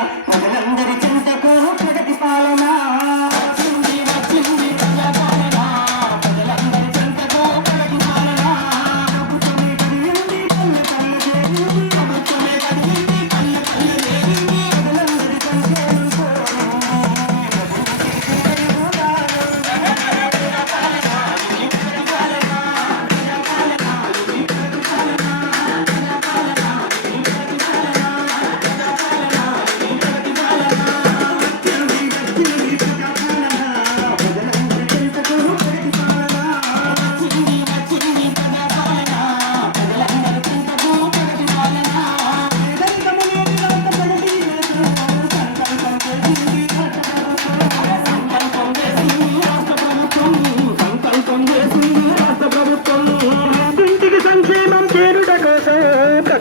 Yeah.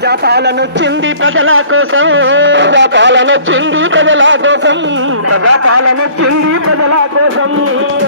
ప్రజా పాలనొచ్చింది ప్రజల కోసం. ప్రజా పాలనొచ్చింది ప్రజల కోసం. ప్రజా పాలనొచ్చింది ప్రజల కోసం.